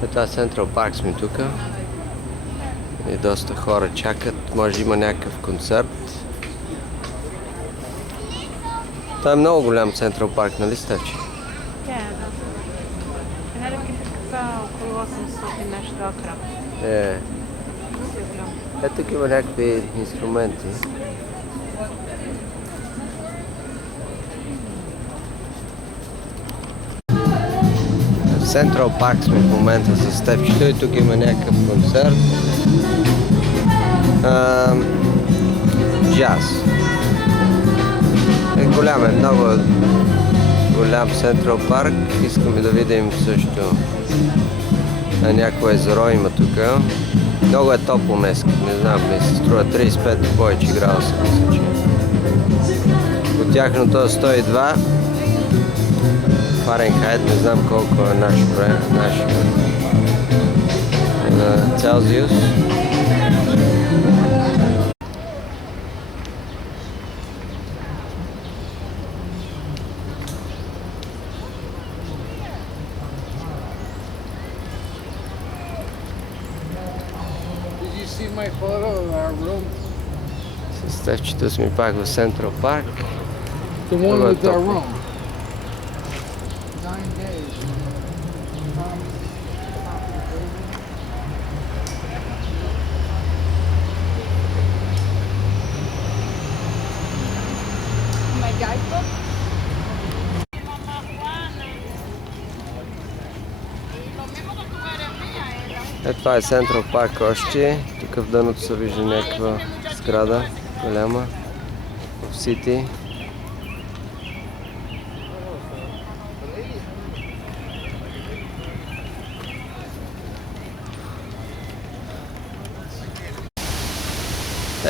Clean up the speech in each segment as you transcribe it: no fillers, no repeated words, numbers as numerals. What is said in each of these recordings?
Това Централ Парк сме тук. И доста хора чакат. Може има някакъв концерт. Това е много голям Централ Парк, нали Стевче? Около 800 нещо акра. Ето има някакви инструменти. В Централ Парк сме в момента с Стевчето и тук има някакъв концерт. Джаз. Голям е, много голям Централ Парк. Искаме да видим също някакво езеро има тук. Много е топло днес, не знам, ми се струва 35 и повече градуса, мисля, че. От тяхното 102 Фаренхайт, не знам колко е наш Целзиус. My photo of our room. С Стевчето сме пак в Централ Парк. The one with our room. 9 days. My guidebook? Това е Централ Парк още. Тук в дъното се вижда някаква сграда голяма в Сити.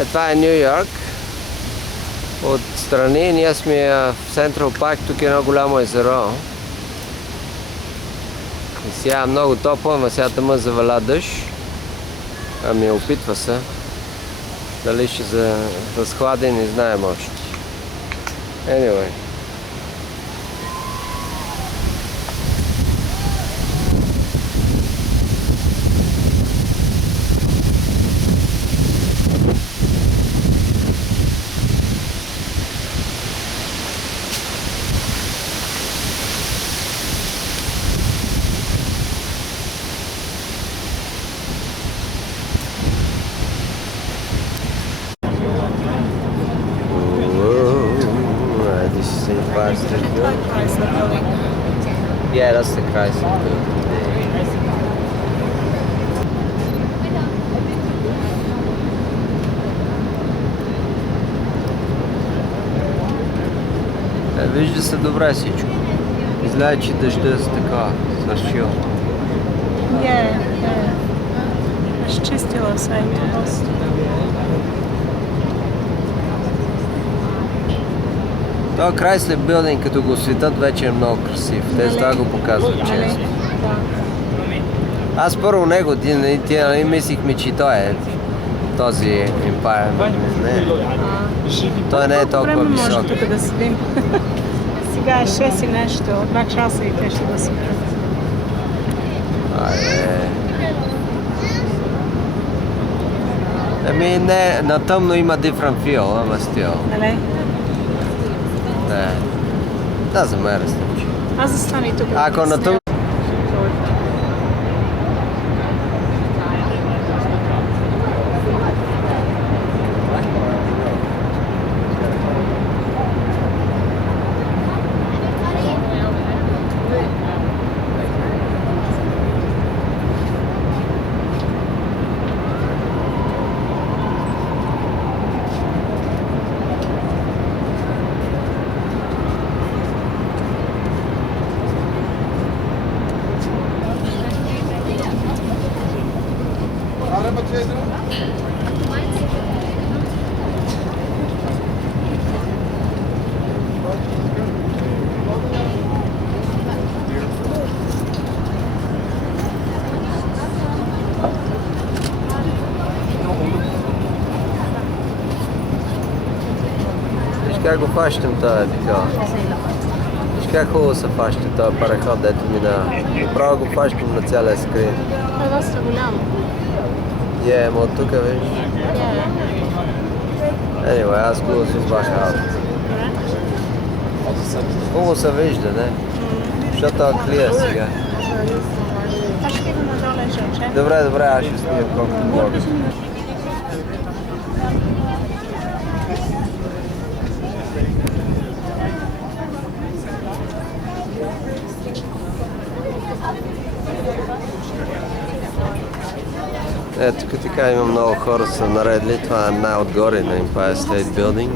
Това е Ню Йорк. Отстрани ние сме в Централ Парк. Тук е едно голямо езеро. И сега е много топло, ама сега тъмън заваля дъжд. Ами опитва се. Дали ще разхлади, не знаем още. Anyway. Yeah, that's the Chrysler Building. Вижда се добре всичко. Изглежда, че дъжда с така, свършил. Изчистила се доста. Това Chrysler Building, като го светат, вече е много красив. Те с това го показват често. Аз първо него, мислихме, че той е този Empire. Не. Той не е толкова висок. Може тук да седим. Сега е 6 и нещо, 2 часа и те ще да спрат. Ами не, на тъмно има different feel, ама still. Нали? Да. Да, за мен различи. Аз застани тук. Ако на тъмно... Как го фащам тази така? Как хубаво се фаща този параход, дето минава. Направо го фащам на целия скрин. Това е доста голямо. Ама от тук виж. Anyway, аз го с ваша работа. Хубаво се вижда, не? Защото клия сега. Аз ще идем надолу, Жорже. Добре, аз ще снимам колкото мога. Ето тук така има много хора са наредли. Това е най-отгоре на Empire State Building.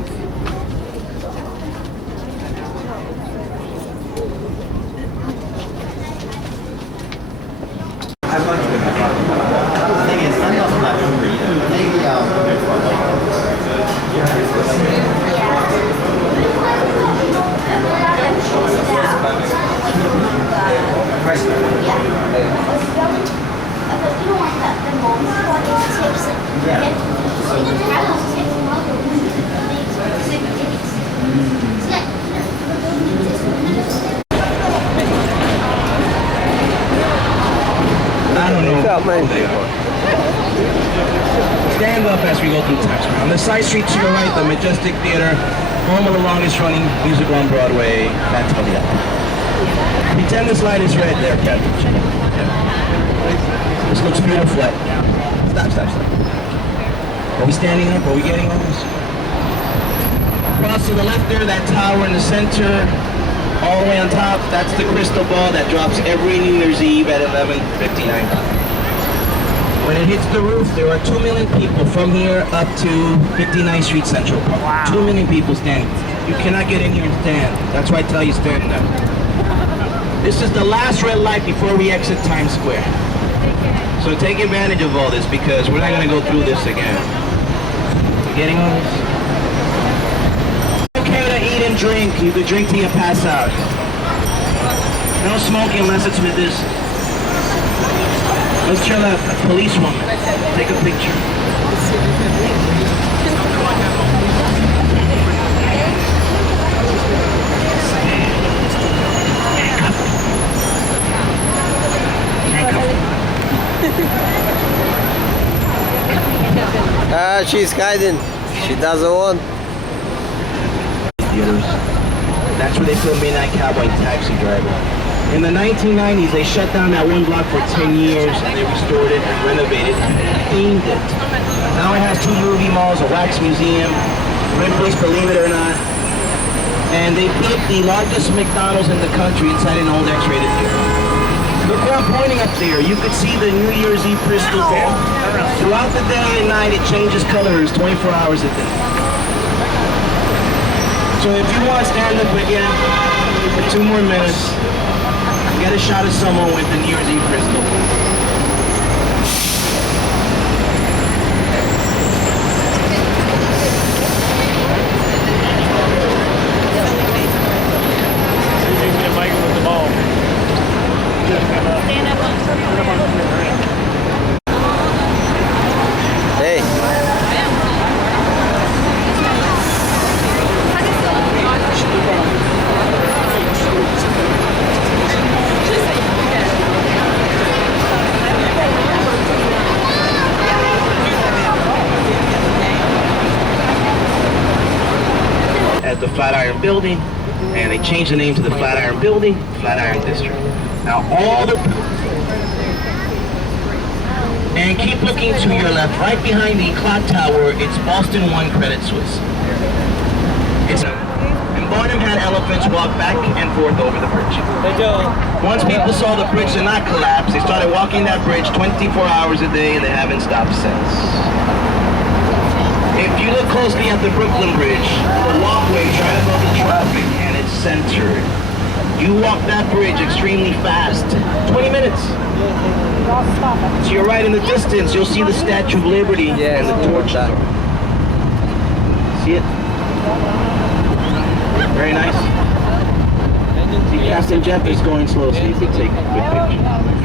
Stand up as we go through Times Square. On the side street to your right, the Majestic Theater, home of the longest running musical on Broadway, Fantasia. Pretend this light is red there, Captain. Yeah. This looks beautiful. Stop. Are we standing up? Are we getting on this? Across to the left there, that tower in the center, all the way on top, that's the crystal ball that drops every New Year's Eve at 11:59. When it hits the roof, there are 2 million people from here up to 59th Street Central Park. Wow. 2 million people standing. You cannot get in here and stand. That's why I tell you stand up. This is the last red light before we exit Times Square. So take advantage of all this because we're not going to go through this again. Getting on this? Okay to eat and drink. You could drink till you pass out. No smoking unless it's with this. Let's chill out. Policewoman. Take a picture. She's hiding. She doesn't want. That's where they put Midnight Cowboy and Taxi Driver. In the 1990s, they shut down that one block for 10 years, and they restored it and renovated and themed it. Now it has 2 movie malls, a wax museum, Ripley's, believe it or not, and they built the largest McDonald's in the country inside an old X-rated theater. Look where I'm pointing up there. You could see the New Year's Eve crystal ball. Throughout the day and night, it changes colors 24 hours a day. So if you want to stand up again for 2 more minutes, get a shot of someone with the New Year's Eve crystal. Hey. At the Flatiron Building, and they changed the name to the Flatiron Building, Flatiron District. Now all the... And keep looking to your left, right behind the clock tower, it's Boston One Credit Suisse. And Barnum had elephants walk back and forth over the bridge. Once people saw the bridge did not collapse, they started walking that bridge 24 hours a day and they haven't stopped since. If you look closely at the Brooklyn Bridge, the walkway drives all the traffic and it's centered. You walk that bridge extremely fast, 20 minutes. To your right in the distance, you'll see the Statue of Liberty and the torch. See it? Very nice. See, Captain Jeff is going slow, so you can take a good picture.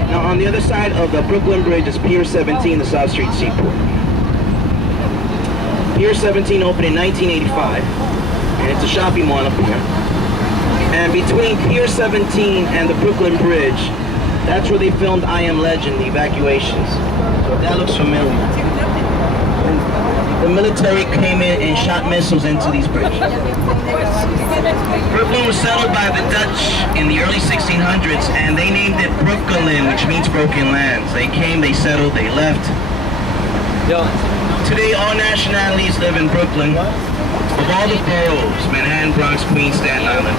Now, on the other side of the Brooklyn Bridge is Pier 17, the South Street Seaport. Pier 17 opened in 1985, and it's a shopping mall up here. And between Pier 17 and the Brooklyn Bridge, that's where they filmed I Am Legend, the evacuations. So that looks familiar. The military came in and shot missiles into these bridges. Brooklyn was settled by the Dutch in the early 1600s, and they named it Brooklyn, which means broken lands. They came, they settled, they left. Today, all nationalities live in Brooklyn. Of all the boroughs, Manhattan, Bronx, Queens, Staten Island,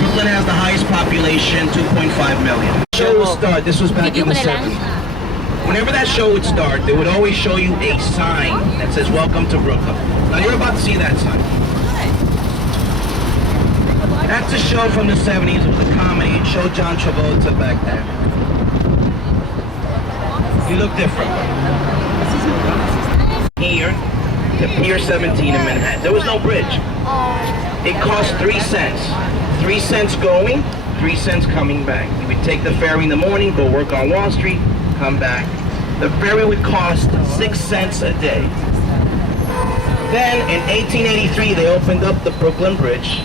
Brooklyn has the highest population, 2.5 million. The show would start, this was back in the 70s. Whenever that show would start, they would always show you a sign that says, "Welcome to Brooklyn." Now you're about to see that sign. That's a show from the 70s. It was a comedy. It showed John Travolta back then. You look different. Here to Pier 17 in Manhattan. There was no bridge. It cost 3 cents. 3 cents going, 3 cents coming back. You would take the ferry in the morning, go work on Wall Street, come back. The ferry would cost 6 cents a day. Then in 1883, they opened up the Brooklyn Bridge,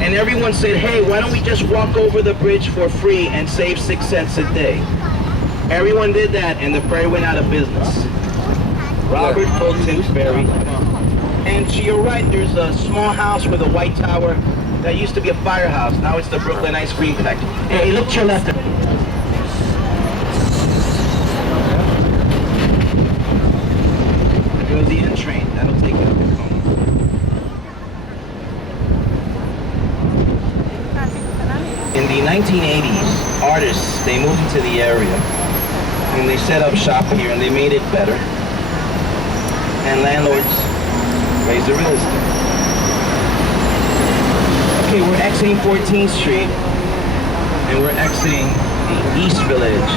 and everyone said, "Hey, why don't we just walk over the bridge for free and save 6 cents a day?" Everyone did that, and the ferry went out of business. Robert Fulton's ferry. And to your right, there's a small house with a white tower that used to be a firehouse. Now it's the Brooklyn Ice Cream Factory. Hey, look to your left. There's the N train. That'll take you up to Como. In the 1980s, artists, they moved into the area and they set up shop here and they made it better. And landlords raised the real estate. Okay, we're exiting 14th Street and we're exiting the East Village.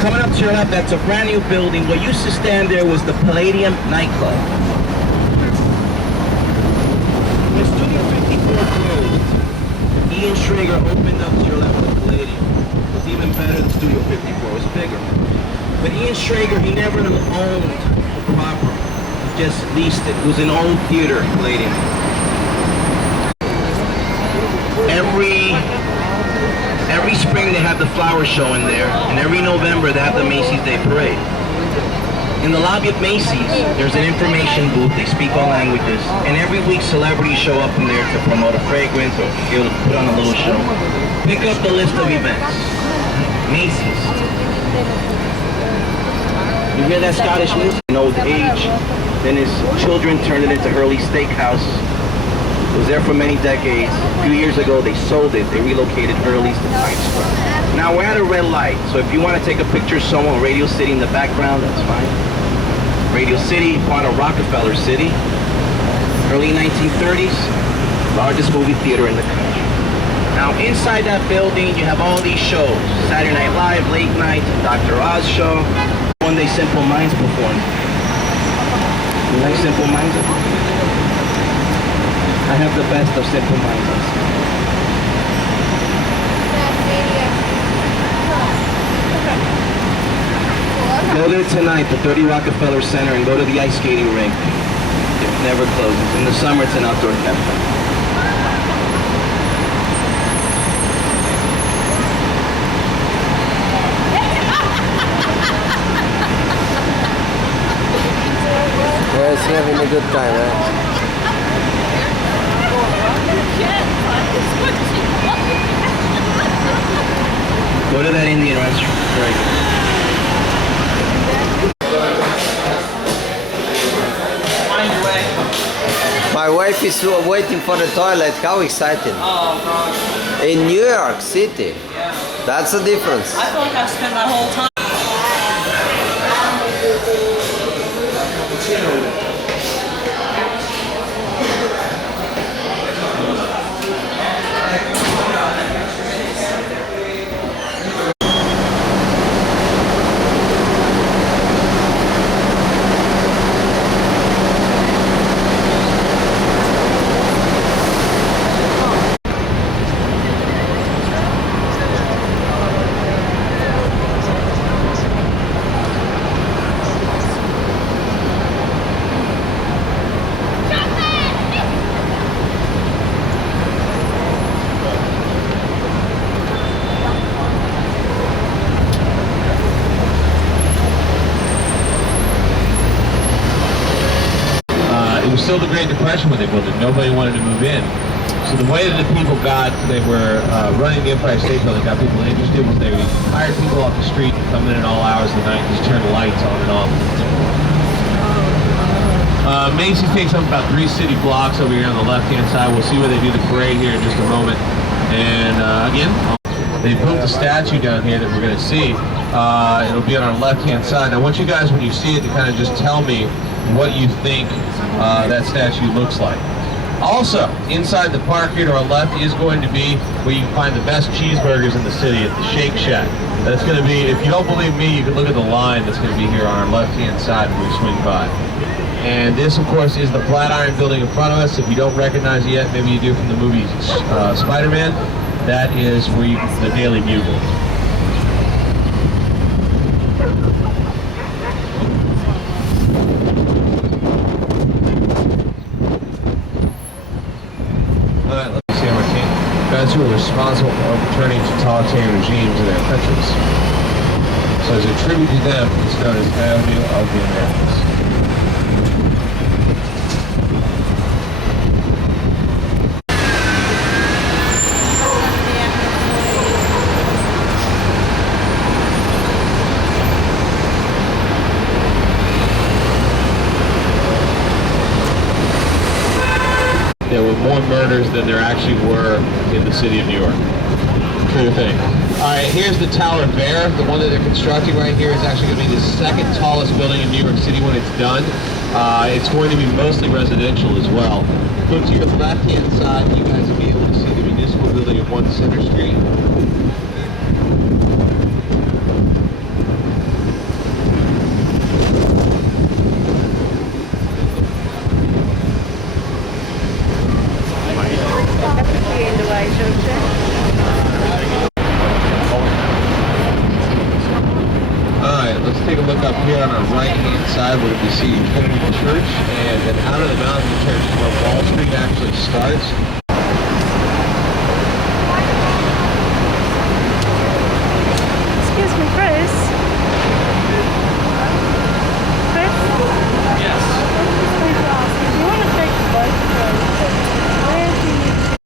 Coming up to your left, that's a brand new building. What used to stand there was the Palladium nightclub. When Studio 54 closed, Ian Schrager opened up to your left the Palladium. It was even better than Studio 54, it was bigger. But Ian Schrager, he never owned the property. He just leased it. It was an old theater, Palladium. Every spring they have the flower show in there, and every November they have the Macy's Day Parade. In the lobby of Macy's, there's an information booth. They speak all languages, and every week celebrities show up in there to promote a fragrance or put on a little show. Pick up the list of events. Macy's. You hear that Scottish music? In old age, then his children turned it into Hurley Steakhouse. It was there for many decades. A few years ago, they sold it. They relocated Hurley's to Times Square. Now we're at a red light, so if you want to take a picture of someone, Radio City in the background, that's fine. Radio City, part of Rockefeller City. Early 1930s, largest movie theater in the country. Now inside that building, you have all these shows. Saturday Night Live, Late Night, Dr. Oz show. One day Simple Minds performed. You like Simple Minds? I have the best of Simple Minds. Go there tonight, the 30 Rockefeller Center, and go to the ice skating rink. It never closes. In the summer, it's an outdoor cafe. Yeah, it's having a good time, eh? Go to that Indian restaurant. Very good. My wife is waiting for the toilet. How exciting! Oh gosh. In New York City. Yeah. That's the difference. I feel like I've spent my whole time. still the Great Depression when they built it. Nobody wanted to move in. So the way that the people they were running the Empire State Building, got people interested was they hired people off the street to come in at all hours of the night and just turn the lights on and off. Macy's takes up about 3 city blocks over here on the left-hand side. We'll see where they do the parade here in just a moment. And again, they built a statue down here that we're going to see. It'll be on our left-hand side. Now, I want you guys, when you see it, to kind of just tell me what you think that statue looks like. Also, inside the park here to our left is going to be where you can find the best cheeseburgers in the city at the Shake Shack. That's going to be, if you don't believe me, you can look at the line that's going to be here on our left-hand side when we swing by. And this, of course, is the Flatiron Building in front of us. If you don't recognize it yet, maybe you do from the movie Spider-Man. That is where the Daily Bugle. Alright, let's see our team. Guys who are responsible for overturning totalitarian regimes in their countries. So as a tribute to them, it's known as Avenue of the Americans. There were more murders than there actually were in the city of New York. True thing. All right, here's the Tower Bear. The one that they're constructing right here is actually going to be the second tallest building in New York City when it's done. It's going to be mostly residential as well. Look to your left-hand side, you guys will be able to see the municipal building at 1 Center Street. Alright, let's take a look up here on our right-hand side where we see Trinity Church, and then out of the mountain, the church is where Wall Street actually starts.